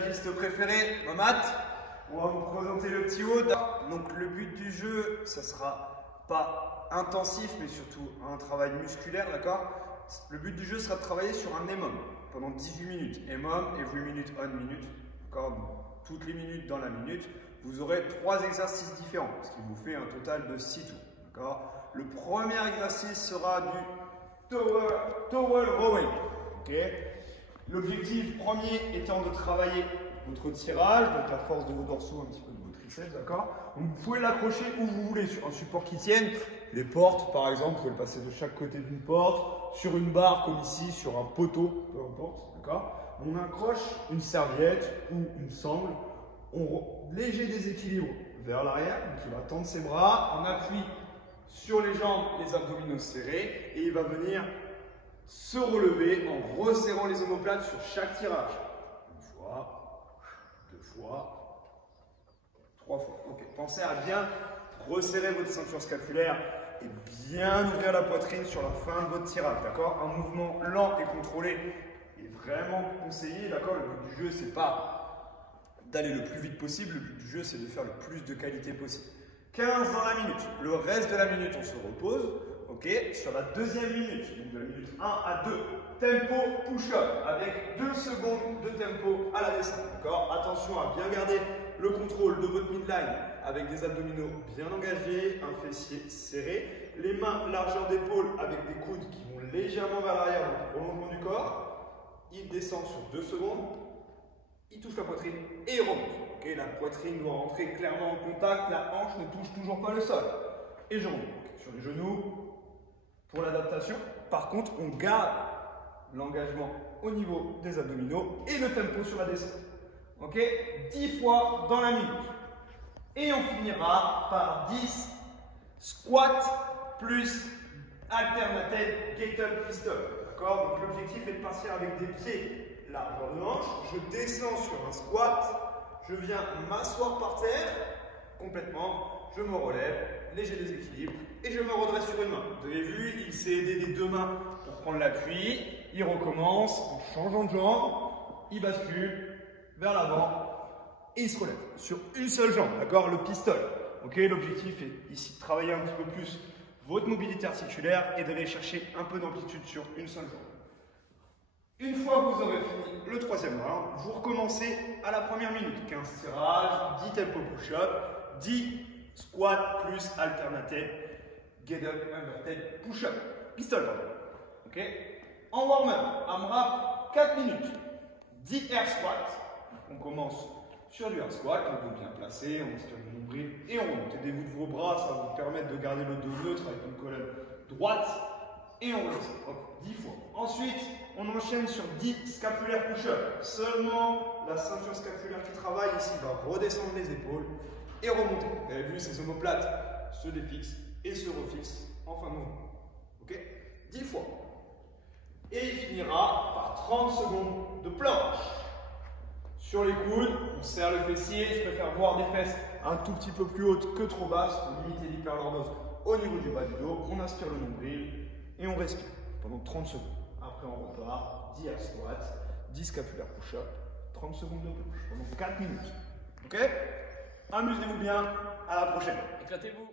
tabagiste préféré, Momat. On va vous présenter le petit haut. Donc le but du jeu, ça sera pas intensif, mais surtout un travail musculaire, d'accord? Le but du jeu sera de travailler sur un EMOM pendant 18 minutes. EMOM, every minute on minute, d'accord? Toutes les minutes dans la minute. Vous aurez 3 exercices différents, ce qui vous fait un total de 6 tours, d'accord? Le premier exercice sera du towel rowing, ok? L'objectif premier étant de travailler votre tirage, donc la force de vos dorsaux, un petit peu de vos triceps, d'accord? Donc vous pouvez l'accrocher où vous voulez, sur un support qui tienne. Les portes, par exemple, vous pouvez le passer de chaque côté d'une porte, sur une barre comme ici, sur un poteau, peu importe, d'accord? On accroche une serviette ou une sangle, léger déséquilibre vers l'arrière, donc il va tendre ses bras, on appuie sur les jambes, les abdominaux serrés, et il va venir se relever en resserrant les omoplates sur chaque tirage. Une fois, 2 fois, 3 fois. Ok, pensez à bien resserrer votre ceinture scapulaire et bien ouvrir la poitrine sur la fin de votre tirage, d'accord? Un mouvement lent et contrôlé est vraiment conseillé, d'accord? Le but du jeu, c'est pas d'aller le plus vite possible, le but du jeu, c'est de faire le plus de qualité possible. 15 dans la minute. Le reste de la minute, on se repose. Ok, sur la deuxième minute, donc de la minute 1 à 2, tempo push-up avec 2 secondes de tempo à la descente. D'accord? Attention à bien garder le contrôle de votre midline avec des abdominaux bien engagés, un fessier serré, les mains largeur d'épaule avec des coudes qui vont légèrement vers l'arrière, donc prolongement du corps. Il descend sur 2 secondes, il touche la poitrine et il remonte. Okay, la poitrine doit rentrer clairement en contact, la hanche ne touche toujours pas le sol. Et je remonte. Okay, sur les genoux, pour l'adaptation. Par contre, on garde l'engagement au niveau des abdominaux et le tempo sur la descente. Ok, 10 fois dans la minute. Et on finira par 10 squats plus alternated kettle pistol. D'accord? Donc l'objectif est de partir avec des pieds largeur de hanche. Je descends sur un squat. Je viens m'asseoir par terre complètement. Je me relève, léger déséquilibre, et je me redresse sur une main. Vous avez vu, il s'est aidé des 2 mains pour prendre l'appui. Il recommence en changeant de jambe. Il bascule vers l'avant et il se relève sur une seule jambe, d'accord? Le pistol. Ok, l'objectif est ici de travailler un petit peu plus votre mobilité articulaire et d'aller chercher un peu d'amplitude sur une seule jambe. Une fois que vous aurez fini le 3e round, vous recommencez à la première minute. 15 tirages, 10 tempo push-up, 10 squat plus alternated get up inverted push-up. Pistol, ok? En warm-up, AMRAP, 4 minutes. 10 air squats. On commence sur du air squat, le dos bien placé, on estire le nombril et on monte. Aidez-vous de vos bras, ça va vous permettre de garder le dos neutre avec une colonne droite. Et on redescend. 10 fois. Ensuite, on enchaîne sur 10 scapulaires push-up. Seulement la ceinture scapulaire qui travaille ici va redescendre les épaules et remonter. Vous avez vu, ces omoplates se défixent et se refixent en fin de mouvement. Ok? 10 fois. Et il finira par 30 secondes de planche. Sur les coudes, on serre le fessier. Je préfère voir des fesses un tout petit peu plus hautes que trop basses pour limiter l'hyperlordose au niveau du bas du dos. On inspire le nombril et on respire pendant 30 secondes. Après, on repart. 10 air squats, 10 scapulaires push-up, 30 secondes de planche pendant 4 minutes. Ok? Amusez-vous bien. À la prochaine. Éclatez-vous.